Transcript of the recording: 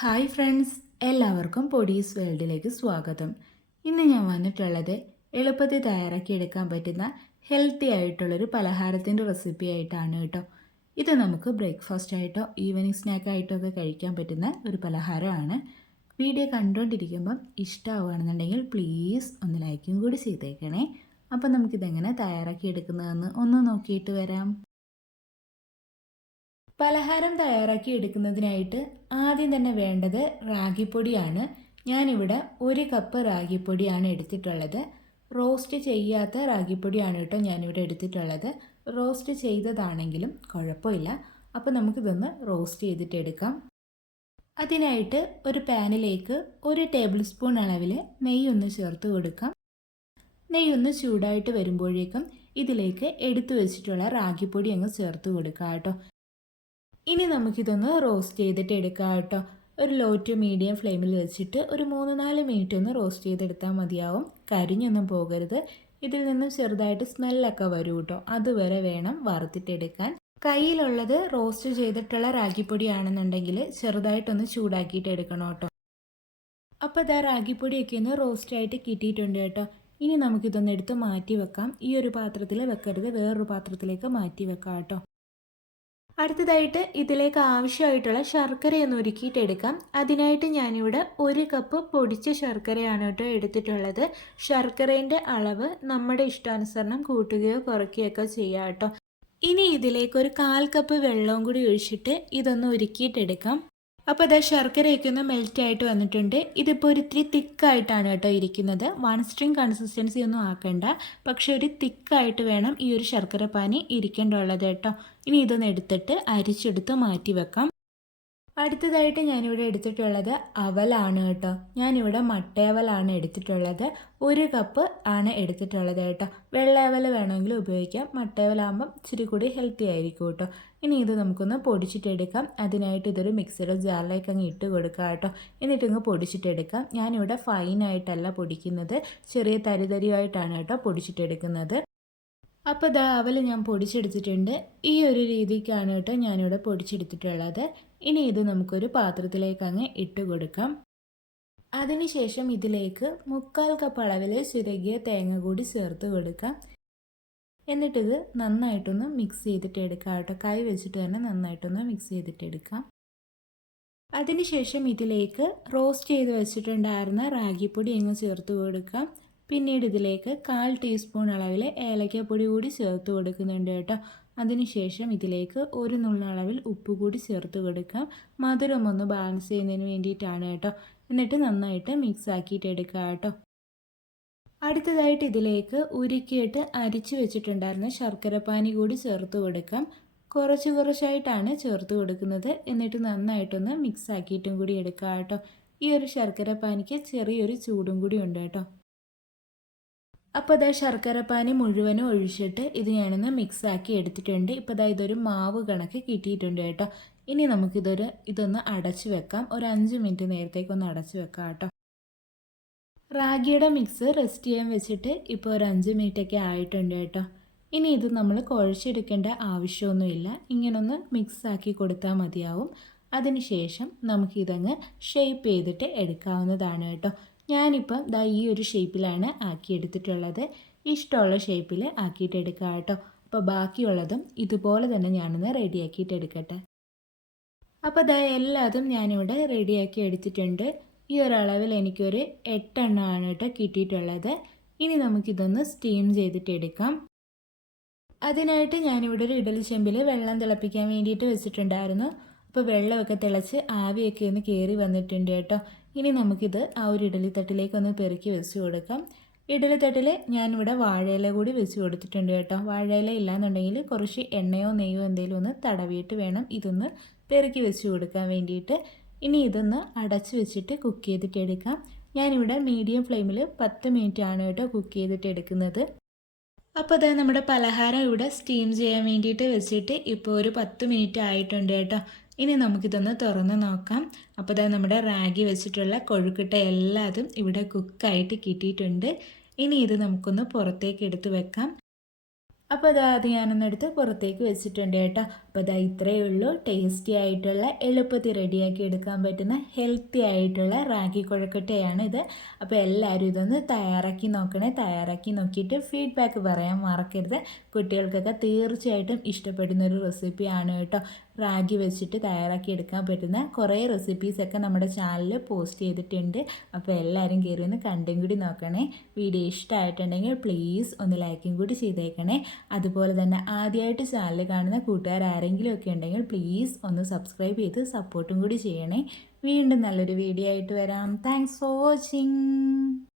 Hi friends, എല്ലാവർക്കും പൊടീസ് വേൾഡിലേക്ക് സ്വാഗതം. ഇന്ന് ഞാൻ വന്നിട്ടുള്ളത് എളുപ്പത്തിൽ തയ്യാറാക്കി എടുക്കാൻ പറ്റുന്ന ഹെൽത്തി ആയിട്ടുള്ളൊരു പലഹാരത്തിൻ്റെ റെസിപ്പി ആയിട്ടാണ് കേട്ടോ. ഇത് നമുക്ക് ബ്രേക്ക്ഫാസ്റ്റ് ആയിട്ടോ ഈവനിങ് സ്നാക്കായിട്ടോ ഒക്കെ കഴിക്കാൻ പറ്റുന്ന ഒരു പലഹാരമാണ്. വീഡിയോ കണ്ടുകൊണ്ടിരിക്കുമ്പം ഇഷ്ടമാവുകയാണെന്നുണ്ടെങ്കിൽ പ്ലീസ് ഒന്ന് ലൈക്കും കൂടി ചെയ്തേക്കണേ. അപ്പം നമുക്കിതെങ്ങനെ തയ്യാറാക്കി എടുക്കുന്നതെന്ന് ഒന്ന് നോക്കിയിട്ട് വരാം. പലഹാരം തയ്യാറാക്കി എടുക്കുന്നതിനായിട്ട് ആദ്യം തന്നെ വേണ്ടത് റാഗിപ്പൊടിയാണ്. ഞാനിവിടെ 1 കപ്പ് റാഗിപ്പൊടിയാണ് എടുത്തിട്ടുള്ളത്. റോസ്റ്റ് ചെയ്യാത്ത റാഗിപ്പൊടിയാണ് കേട്ടോ ഞാനിവിടെ എടുത്തിട്ടുള്ളത്. റോസ്റ്റ് ചെയ്തതാണെങ്കിലും കുഴപ്പമില്ല. അപ്പോൾ നമുക്കിതൊന്ന് റോസ്റ്റ് ചെയ്തിട്ട് എടുക്കാം. അതിനായിട്ട് ഒരു പാനിലേക്ക് 1 ടേബിൾ സ്പൂൺ അളവിൽ നെയ്യൊന്ന് ചേർത്ത് കൊടുക്കാം. നെയ്യൊന്ന് ചൂടായിട്ട് വരുമ്പോഴേക്കും ഇതിലേക്ക് എടുത്തു വെച്ചിട്ടുള്ള റാഗിപ്പൊടി അങ്ങ് ചേർത്ത് കൊടുക്കാം കേട്ടോ. ഇനി നമുക്കിതൊന്ന് റോസ്റ്റ് ചെയ്തിട്ട് എടുക്കാം കേട്ടോ. ഒരു ലോ ടു മീഡിയം ഫ്ലെയിമിൽ വെച്ചിട്ട് ഒരു 3-4 മിനിറ്റ് ഒന്ന് റോസ്റ്റ് ചെയ്തെടുത്താൽ മതിയാവും. കരിഞ്ഞൊന്നും പോകരുത്. ഇതിൽ നിന്നും ചെറുതായിട്ട് സ്മെല്ലൊക്കെ വരും കേട്ടോ. അതുവരെ വേണം വറുത്തിട്ടെടുക്കാൻ. കയ്യിലുള്ളത് റോസ്റ്റ് ചെയ്തിട്ടുള്ള റാഗിപ്പൊടിയാണെന്നുണ്ടെങ്കിൽ ചെറുതായിട്ടൊന്ന് ചൂടാക്കിയിട്ട് എടുക്കണം കേട്ടോ. അപ്പോൾ ഇതാ റാഗിപ്പൊടിയൊക്കെ ഒന്ന് റോസ്റ്റായിട്ട് കിട്ടിയിട്ടുണ്ട് കേട്ടോ. ഇനി നമുക്കിതൊന്ന് എടുത്ത് മാറ്റി വെക്കാം. ഈ ഒരു പാത്രത്തിൽ വെക്കരുത്, വേറൊരു പാത്രത്തിലേക്ക് മാറ്റി വെക്കാം കേട്ടോ. അടുത്തതായിട്ട് ഇതിലേക്ക് ആവശ്യമായിട്ടുള്ള ശർക്കരയൊന്ന് ഉരുക്കിയിട്ടെടുക്കാം. അതിനായിട്ട് ഞാനിവിടെ 1 കപ്പ് പൊടിച്ച ശർക്കരയാണ് കേട്ടോ എടുത്തിട്ടുള്ളത്. ശർക്കരേൻ്റെ അളവ് നമ്മുടെ ഇഷ്ടാനുസരണം കൂട്ടുകയോ കുറയ്ക്കുകയൊക്കെ ചെയ്യാം കേട്ടോ. ഇനി ഇതിലേക്ക് ഒരു 1/4 കപ്പ് വെള്ളവും കൂടി ഒഴിച്ചിട്ട് ഇതൊന്ന് ഉരുക്കിയിട്ടെടുക്കാം. അപ്പോൾ അതാ ശർക്കരയൊക്കെ ഒന്ന് മെൽറ്റ് ആയിട്ട് വന്നിട്ടുണ്ട്. ഇതിപ്പോൾ ഒരു ഇത്തിരി തിക്കായിട്ടാണ് കേട്ടോ ഇരിക്കുന്നത്. 1 സ്ട്രിങ് കൺസിസ്റ്റൻസി ഒന്നും ആക്കണ്ട, പക്ഷേ ഒരു തിക്കായിട്ട് വേണം ഈ ഒരു ശർക്കര പാനി ഇരിക്കേണ്ടുള്ളത് കേട്ടോ. ഇനി ഇതൊന്ന് എടുത്തിട്ട് അരിച്ചെടുത്ത് മാറ്റി വെക്കാം. അടുത്തതായിട്ട് ഞാനിവിടെ എടുത്തിട്ടുള്ളത് അവലാണ് കേട്ടോ. ഞാനിവിടെ മട്ടയവലാണ് എടുത്തിട്ടുള്ളത്. 1 കപ്പ് ആണ് എടുത്തിട്ടുള്ളത് കേട്ടോ. വെള്ളയവൽ വേണമെങ്കിൽ ഉപയോഗിക്കാം. മട്ടയവലാകുമ്പം ഇച്ചിരി കൂടി ഹെൽത്തി ആയിരിക്കും കേട്ടോ. ഇനി ഇത് നമുക്കൊന്ന് പൊടിച്ചിട്ടെടുക്കാം. അതിനായിട്ട് ഇതൊരു മിക്സിയുടെ ജാറിലേക്ക് അങ്ങ് ഇട്ട് കൊടുക്കാം കേട്ടോ. എന്നിട്ടങ്ങ് പൊടിച്ചിട്ടെടുക്കാം. ഞാനിവിടെ ഫൈനായിട്ടല്ല പൊടിക്കുന്നത്, ചെറിയ തരിതരിയായിട്ടാണ് കേട്ടോ പൊടിച്ചിട്ടെടുക്കുന്നത്. അപ്പോൾ ദാ അവൽ ഞാൻ പൊടിച്ചെടുത്തിട്ടുണ്ട്. ഈ ഒരു രീതിക്കാണ് കേട്ടോ ഞാനിവിടെ പൊടിച്ചെടുത്തിട്ടുള്ളത്. ഇനി ഇത് നമുക്കൊരു പാത്രത്തിലേക്ക് അങ്ങ് ഇട്ട് കൊടുക്കാം. അതിനുശേഷം ഇതിലേക്ക് 3/4 കപ്പ് അളവിൽ ചിരകിയ തേങ്ങ കൂടി ചേർത്ത് കൊടുക്കാം. എന്നിട്ടിത് നന്നായിട്ടൊന്ന് മിക്സ് ചെയ്തിട്ട് എടുക്കാം കേട്ടോ. കൈ വെച്ചിട്ട് തന്നെ നന്നായിട്ടൊന്ന് മിക്സ് ചെയ്തിട്ട് എടുക്കാം. അതിനുശേഷം ഇതിലേക്ക് റോസ്റ്റ് ചെയ്ത് വെച്ചിട്ടുണ്ടായിരുന്ന റാഗിപ്പൊടി അങ്ങ് ചേർത്ത് കൊടുക്കാം. പിന്നീട് ഇതിലേക്ക് 1/4 ടീസ്പൂൺ അളവിൽ ഏലക്കപ്പൊടി കൂടി ചേർത്ത് കൊടുക്കുന്നുണ്ട് കേട്ടോ. അതിനുശേഷം ഇതിലേക്ക് 1 നുള്ളളവിൽ ഉപ്പ് കൂടി ചേർത്ത് കൊടുക്കാം. മധുരം ഒന്ന് ബാലൻസ് ചെയ്യുന്നതിന് വേണ്ടിയിട്ടാണ് കേട്ടോ. എന്നിട്ട് നന്നായിട്ട് മിക്സ് ആക്കിയിട്ട് എടുക്കുക കേട്ടോ. അടുത്തതായിട്ട് ഇതിലേക്ക് ഉരുക്കിയിട്ട് അരിച്ചു വെച്ചിട്ടുണ്ടായിരുന്ന ശർക്കരപ്പാനി കൂടി ചേർത്ത് കൊടുക്കാം. കുറച്ച് കുറച്ചായിട്ടാണ് ചേർത്ത് കൊടുക്കുന്നത്. എന്നിട്ട് നന്നായിട്ടൊന്ന് മിക്സ് ആക്കിയിട്ടും കൂടി എടുക്കുക കേട്ടോ. ഈ ഒരു ശർക്കരപ്പാനിക്ക് ചെറിയൊരു ചൂടും കൂടി ഉണ്ട് കേട്ടോ. അപ്പോൾ അതാ ശർക്കരപ്പാനി മുഴുവനും ഒഴിച്ചിട്ട് ഇത് ഞാനൊന്ന് മിക്സ് ആക്കി എടുത്തിട്ടുണ്ട്. ഇപ്പോൾ അതാ ഇതൊരു മാവ് കണക്ക് കിട്ടിയിട്ടുണ്ട് കേട്ടോ. ഇനി ഇതൊന്ന് അടച്ചു വെക്കാം. ഒരു 5 മിനിറ്റ് നേരത്തേക്കൊന്ന് അടച്ചു വെക്കാം കേട്ടോ. റാഗിയുടെ മിക്സ് റെസ്റ്റ് ചെയ്യാൻ വെച്ചിട്ട് ഇപ്പോൾ ഒരു 5 മിനിറ്റൊക്കെ ആയിട്ടുണ്ട് കേട്ടോ. ഇനി ഇത് നമ്മൾ കുഴച്ചെടുക്കേണ്ട ആവശ്യമൊന്നുമില്ല. ഇങ്ങനൊന്ന് മിക്സ് ആക്കി കൊടുത്താൽ മതിയാവും. അതിനുശേഷം നമുക്കിതങ്ങ് ഷേപ്പ് ചെയ്തിട്ട് എടുക്കാവുന്നതാണ് കേട്ടോ. ഞാനിപ്പം ദാ ഈ ഒരു ഷേപ്പിലാണ് ആക്കിയെടുത്തിട്ടുള്ളത്. ഇഷ്ടമുള്ള ഷേപ്പിൽ ആക്കിയിട്ട് എടുക്കുക കേട്ടോ. അപ്പോൾ ബാക്കിയുള്ളതും ഇതുപോലെ തന്നെ ഞാനൊന്ന് റെഡിയാക്കിയിട്ട് എടുക്കട്ടെ. അപ്പോൾ ദാ എല്ലാതും ഞാനിവിടെ റെഡിയാക്കി എടുത്തിട്ടുണ്ട്. ഈ ഒരളവിൽ എനിക്കൊരു 8 എണ്ണമാണ് കേട്ടോ കിട്ടിയിട്ടുള്ളത്. ഇനി നമുക്കിതൊന്ന് സ്റ്റീം ചെയ്തിട്ട് എടുക്കാം. അതിനായിട്ട് ഞാനിവിടെ ഒരു ഇഡലി ചെമ്പിൽ വെള്ളം തിളപ്പിക്കാൻ വേണ്ടിയിട്ട് വെച്ചിട്ടുണ്ടായിരുന്നു. അപ്പോൾ വെള്ളമൊക്കെ തിളച്ച് ആവിയൊക്കെ ഒന്ന് കയറി വന്നിട്ടുണ്ട് കേട്ടോ. ഇനി നമുക്കിത് ആ ഒരു ഇഡലി തട്ടിലേക്കൊന്ന് പെറുക്കി വെച്ച് കൊടുക്കാം. ഇഡലി തട്ടിൽ ഞാനിവിടെ വാഴയില കൂടി വെച്ച് കൊടുത്തിട്ടുണ്ട് കേട്ടോ. വാഴയില ഇല്ലാന്നുണ്ടെങ്കിൽ കുറച്ച് എണ്ണയോ നെയ്യോ എന്തെങ്കിലും ഒന്ന് തടവിയിട്ട് വേണം ഇതൊന്ന് പെറുക്കി വെച്ച് കൊടുക്കാൻ വേണ്ടിയിട്ട്. ഇനി ഇതൊന്ന് അടച്ച് വെച്ചിട്ട് കുക്ക് ചെയ്തിട്ട് എടുക്കാം. ഞാനിവിടെ മീഡിയം ഫ്ലെയിമിൽ 10 മിനിറ്റ് ആണ് കേട്ടോ കുക്ക് ചെയ്തിട്ട് എടുക്കുന്നത്. അപ്പോൾ അതായത് നമ്മുടെ പലഹാരം ഇവിടെ സ്റ്റീം ചെയ്യാൻ വേണ്ടിയിട്ട് വെച്ചിട്ട് ഇപ്പോൾ ഒരു 10 മിനിറ്റ് ആയിട്ടുണ്ട് കേട്ടോ. ഇനി നമുക്കിതൊന്ന് തുറന്ന് നോക്കാം. അപ്പോൾ അതായത് നമ്മുടെ റാഗി വെച്ചിട്ടുള്ള കൊഴുക്കട്ട എല്ലാതും ഇവിടെ കുക്കായിട്ട് കിട്ടിയിട്ടുണ്ട്. ഇനി ഇത് നമുക്കൊന്ന് പുറത്തേക്ക് എടുത്ത് വെക്കാം. അപ്പോൾ അത് ഞാനൊന്നെടുത്ത് പുറത്തേക്ക് വെച്ചിട്ടുണ്ട് കേട്ടോ. അപ്പോൾ ഇതാ ഇത്രയേ ഉള്ളൂ. ടേസ്റ്റി ആയിട്ടുള്ള എളുപ്പത്തിൽ റെഡിയാക്കി എടുക്കാൻ പറ്റുന്ന ഹെൽത്തി ആയിട്ടുള്ള റാഗി കുഴക്കട്ടയാണ് ഇത്. അപ്പോൾ എല്ലാവരും ഇതൊന്ന് തയ്യാറാക്കി നോക്കണേ. തയ്യാറാക്കി നോക്കിയിട്ട് ഫീഡ്ബാക്ക് പറയാൻ മറക്കരുത്. കുട്ടികൾക്കൊക്കെ തീർച്ചയായിട്ടും ഇഷ്ടപ്പെടുന്ന ഒരു റെസിപ്പിയാണ് കേട്ടോ. റാഗി വെച്ചിട്ട് തയ്യാറാക്കി എടുക്കാൻ പറ്റുന്ന കുറേ റെസിപ്പീസൊക്കെ നമ്മുടെ ചാനലിൽ പോസ്റ്റ് ചെയ്തിട്ടുണ്ട്. അപ്പോൾ എല്ലാവരും കയറി ഒന്ന് കണ്ടും കൂടി നോക്കണേ. വീഡിയോ ഇഷ്ടമായിട്ടുണ്ടെങ്കിൽ പ്ലീസ് ഒന്ന് ലൈക്കും കൂടി ചെയ്തേക്കണേ. അതുപോലെ തന്നെ ആദ്യമായിട്ട് ചാനൽ കാണുന്ന കൂട്ടുകാർ ആരെങ്കിലും ഒക്കെ ഉണ്ടെങ്കിൽ പ്ലീസ് ഒന്ന് സബ്സ്ക്രൈബ് ചെയ്ത് സപ്പോർട്ടും കൂടി ചെയ്യണേ. വീണ്ടും നല്ലൊരു വീഡിയോ ആയിട്ട് വരാം. Thanks for watching.